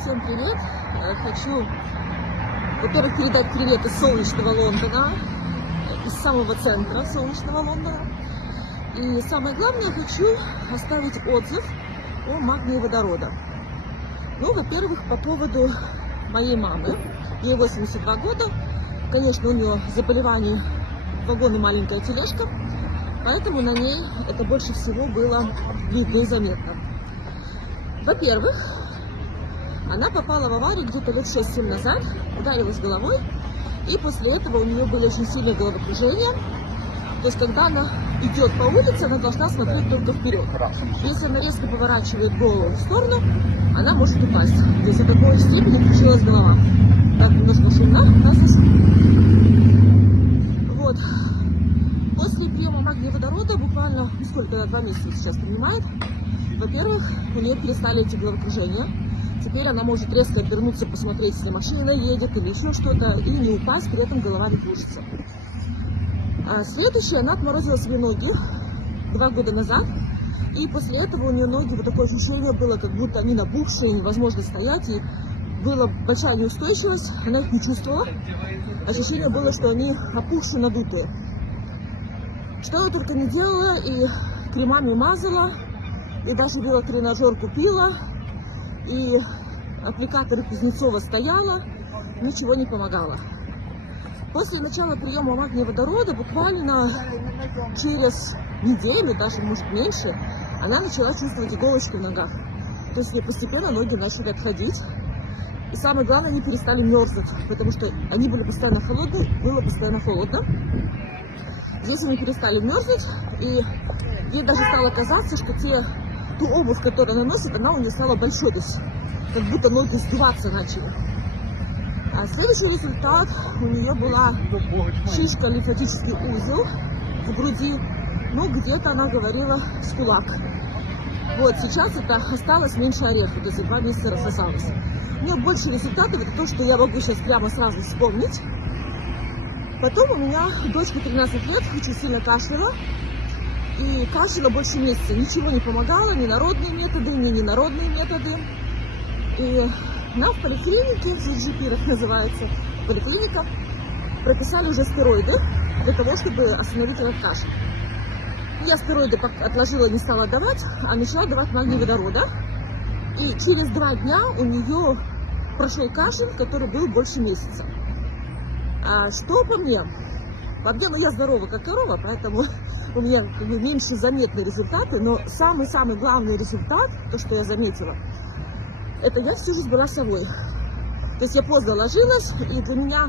Всем привет! Хочу, во-первых, передать привет из солнечного Лондона, из самого центра солнечного Лондона. И самое главное, хочу оставить отзыв о магнии водорода. Ну, во-первых, по поводу моей мамы. Ей 82 года. Конечно, у нее заболевание вагон и маленькая тележка, поэтому на ней это больше всего было видно и заметно. Во-первых, она попала в аварию где-то лет 6-7 назад, ударилась головой, и после этого у нее были очень сильные головокружения. То есть, когда она идет по улице, она должна смотреть только вперед. Если она резко поворачивает голову в сторону, она может упасть. То есть, до такой степени включилась голова. Так, немножко шумно, вот. После приема магния водорода, буквально, сколько, 2 месяца сейчас принимает, во-первых, у нее перестали эти головокружения. Теперь она может резко обернуться, посмотреть, если машина едет или еще что-то, и не упасть, при этом голова не кружится. Следующее, она отморозила себе ноги 2 года назад, и после этого у нее ноги, вот такое ощущение было, как будто они набухшие, невозможно стоять, и была большая неустойчивость, она их не чувствовала. Ощущение было, что они опухшие, надутые. Что я только не делала, и кремами мазала, и даже велотренажер купила, и аппликаторы Кузнецова стояла, ничего не помогало. После начала приема магния водорода, буквально через неделю, даже может меньше, она начала чувствовать иголочки в ногах. То есть постепенно ноги начали отходить. И самое главное, они перестали мерзнуть, потому что они были постоянно холодные, было постоянно холодно. Здесь они перестали мерзнуть, и ей даже стало казаться, что ту обувь, которую она носит, она у нее стала большой, то есть как будто ноги сдуваться начали. А следующий результат, у нее была шишка, лимфатический узел в груди, ну где-то она говорила с кулак. Вот, сейчас это осталось меньше ореха, то есть 2 месяца рассосалось. У нее больше результатов, это то, что я могу сейчас прямо сразу вспомнить. Потом у меня дочка 13 лет, очень сильно кашляла. И кашляла больше месяца, ничего не помогало, ни народные методы, ни ненародные методы. И нам в поликлинике, GP называется, поликлиника, прописали уже стероиды для того, чтобы остановить этот кашель. Я стероиды отложила, не стала давать, а начала давать магний водорода. И через 2 дня у нее прошел кашель, который был больше месяца. Что по мне? По мне, я здорова как корова, поэтому у меня меньше заметные результаты, но самый-самый главный результат, то, что я заметила, это я всю жизнь была совой. То есть я поздно ложилась, и для меня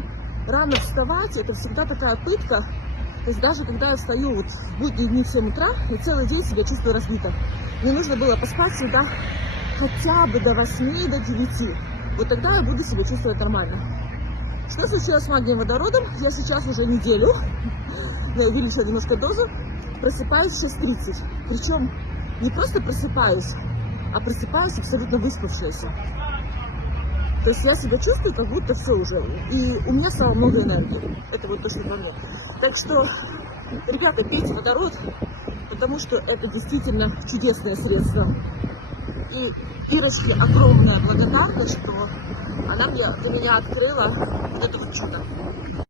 рано вставать, это всегда такая пытка. То есть даже когда я встаю вот в будние дни в 7 утра, и целый день себя чувствую разбито. Мне нужно было поспать всегда хотя бы до 8, до 9. Вот тогда я буду себя чувствовать нормально. Что случилось с магнием водородом? Я сейчас уже неделю, я увеличила немножко дозу, просыпаюсь в 6:30. Причем не просто просыпаюсь, а просыпаюсь абсолютно выспавшаяся. То есть я себя чувствую, как будто все уже. И у меня стало много энергии. Это вот то, что во мне. Так что, ребята, пейте водород, потому что это действительно чудесное средство. И Ирочке огромная благодарность, что она для меня открыла вот это вот чудо.